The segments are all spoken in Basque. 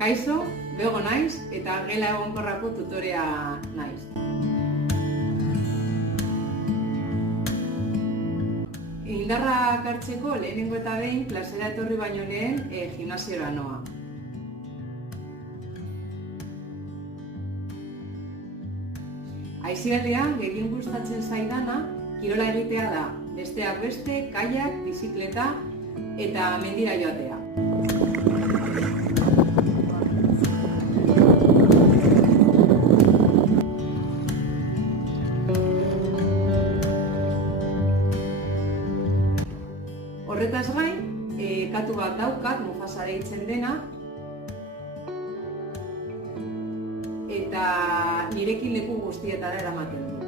Kaixo, Bego naiz eta gela egonkorrako tutorea naiz. Indarra hartzeko lehenengo eta behin klasera etorri baino lehen gimnasiora noa. Aisialdean gehien gustatzen zaidana kirola egitea da, besteak beste, kaiak, bizikleta eta mendira joatea. Horretaz gain, katu bat daukat, Mufasa deitzen dena, eta nirekin leku guztietara eramaten dut.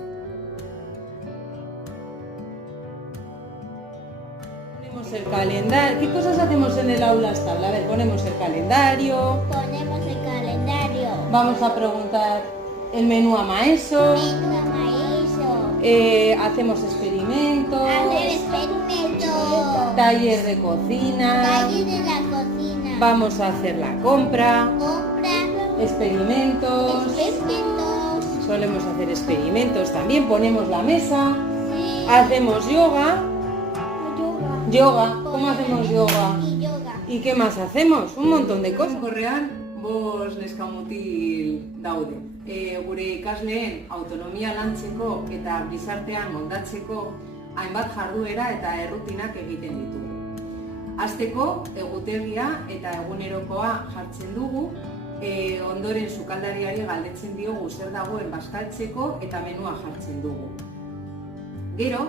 Ponemos el calendario. ¿Qué cosas hacemos en el aula hasta ahora? A ver, ponemos el calendario. Ponemos el calendario. Vamos a preguntar el menú a Maeso. Menú a Maeso. Hacemos experimentos. Hacer experimentos. Taller de cocina. Taller de la cocina. Vamos a hacer la compra. Compra. Experimentos. Experimentos. Solemos hacer experimentos también. Ponemos la mesa. Sí. Hacemos yoga. Yoga. ¿Cómo hacemos yoga? Y yoga. ¿Y qué más hacemos? Un montón de cosas. Korrean, bost neskamutil daude. Gure ikasleen autonomia lantzeko eta gizartean moldatzeko hainbat jarduera eta errutinak egiten ditugu. Hasteko, egutegia eta egunerokoa jartzen dugu, ondoren sukaldariari galdetzen diogu zer dagoen bazkaltzeko eta menua jartzen dugu. Gero,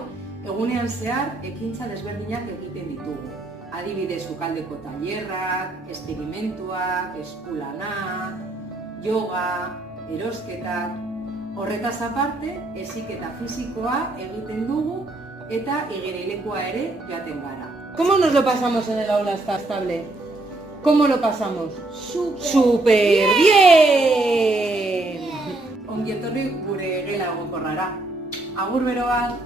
egunean zehar ekintza desberdinak egiten ditugu. Adibidez, sukaldeko tailerrak, esperimentuak, eskulanak, yoga, erosketak. Horretaz aparte, heziketa fisikoa egiten dugu eta igerilekua ere joaten gara. ¿Cómo nos lo pasamos en el aula estable? ¿Cómo lo pasamos? ¡Súper bien! Ongi etorri gure gela egonkorrara. Agur bero bat!